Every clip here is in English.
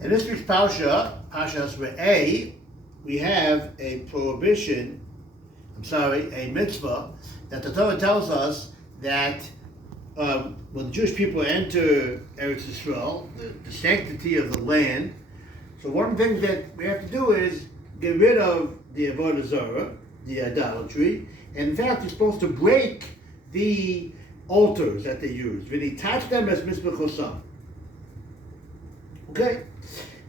In this week's Parshas reeh, we have a a mitzvah, that the Torah tells us that when the Jewish people enter Eretz Yisrael, the sanctity of the land, so one of the things that we have to do is get rid of the avodah zarah, the idolatry, and in fact you're supposed to break the altars that they use. Really touch them as mizbechosam. Okay?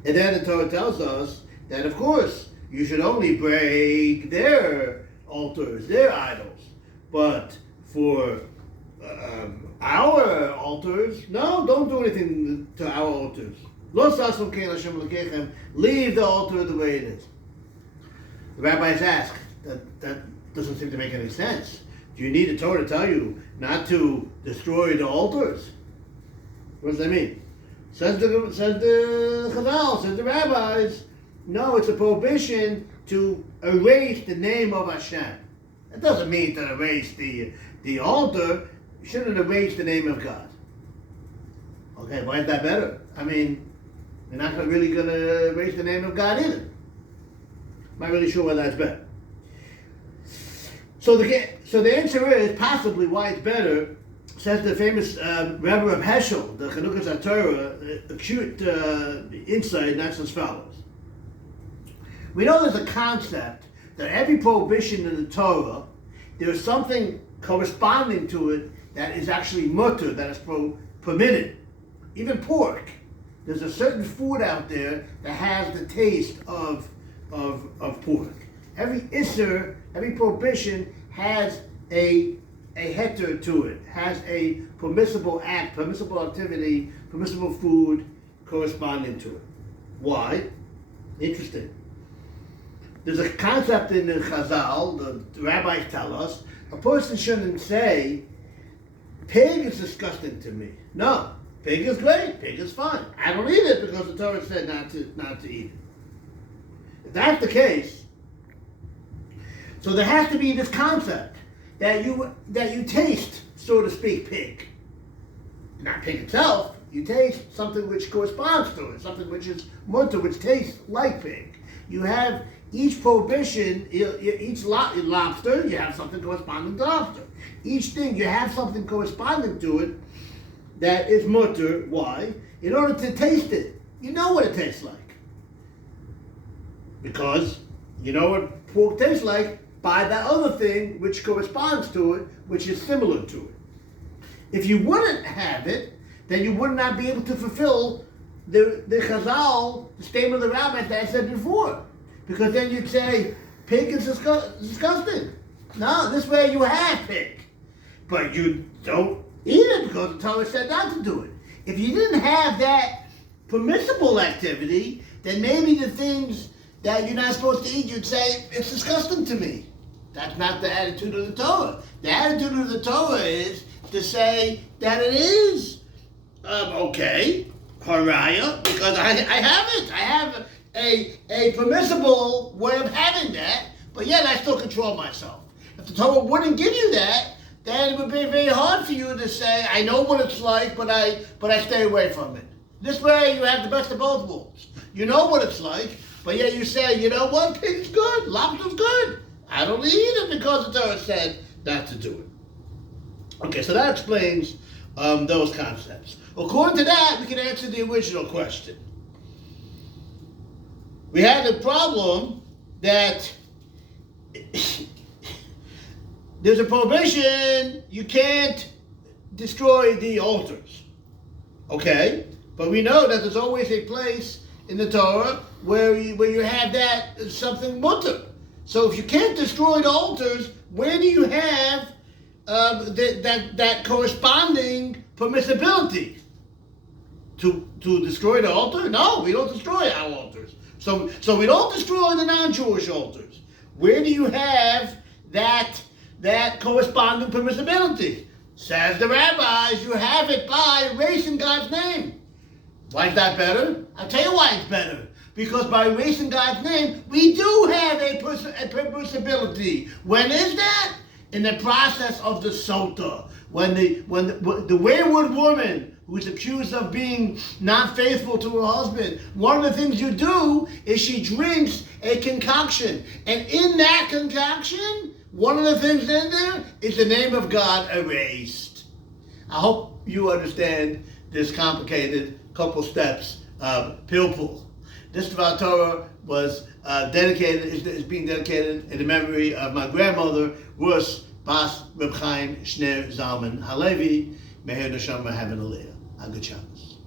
And then the Torah tells us that, of course, you should only break their altars, their idols. But for our altars, no, don't do anything to our altars. Leave the altar the way it is. The rabbis ask, that doesn't seem to make any sense. Do you need the Torah to tell you not to destroy the altars? What does that mean? Says the Chazal, says the rabbis, no, it's a prohibition to erase the name of Hashem. That doesn't mean to erase the altar. You shouldn't erase the name of God. Okay, why is that better? I mean, you're not really going to erase the name of God either. I'm not really sure why that's better. So the answer is possibly why it's better. Says the famous Rebbe of Heschel, the Chanukas HaTorah, acute insight, and that's as follows. We know there's a concept that every prohibition in the Torah, there's something corresponding to it that is actually mutter, that is permitted. Even pork. There's a certain food out there that has the taste of pork. Every isser, every prohibition has a heter to it, has a permissible act, permissible activity, permissible food corresponding to it. Why? Interesting. There's a concept in the Chazal, the rabbis tell us, a person shouldn't say, pig is disgusting to me. No, pig is great, pig is fine. I don't eat it because the Torah said not to eat it. If that's the case, so there has to be this concept that you taste, so to speak, pig. Not pig itself, you taste something which corresponds to it, something which is mutter, which tastes like pig. You have each prohibition, each lobster, you have something corresponding to lobster. Each thing, you have something corresponding to it that is mutter. Why? In order to taste it. You know what it tastes like. Because you know what pork tastes like by that other thing which corresponds to it, which is similar to it. If you wouldn't have it, then you would not be able to fulfill the Chazal, the statement of the rabbis that I said before. Because then you'd say, pig is disgusting. No, this way you have pig. But you don't eat it because the Torah said not to do it. If you didn't have that permissible activity, then maybe the things that you're not supposed to eat, you'd say, it's disgusting to me. That's not the attitude of the Torah. The attitude of the Torah is to say that it is okay, haraya, because I have it. I have a permissible way of having that, but yet I still control myself. If the Torah wouldn't give you that, then it would be very hard for you to say, I know what it's like, but I stay away from it. This way you have the best of both worlds. You know what it's like, but yet you say, you know what, pig's good, lobster's good. I don't eat it because the Torah said not to do it. Okay, so that explains those concepts. According to that, we can answer the original question. We had a problem that there's a prohibition, you can't destroy the altars. Okay? But we know that there's always a place in the Torah where you have that something mutter. So if you can't destroy the altars, where do you have that corresponding permissibility? To destroy the altar? No, we don't destroy our altars. So we don't destroy the non-Jewish altars. Where do you have that corresponding permissibility? Says the rabbis, you have it by erasing God's name. Why is that better? I'll tell you why it's better. Because by erasing God's name, we do have a permissibility. When is that? In the process of the sota. When the wayward woman who's accused of being not faithful to her husband, one of the things you do is she drinks a concoction. And in that concoction, one of the things in there is the name of God erased. I hope you understand this complicated couple steps of pilpul. This Dvar Torah was is being dedicated in the memory of my grandmother, Rus Bas Reb Chaim Shner Zalman Halevi. May her neshama have an aliyah. A good Shabbos.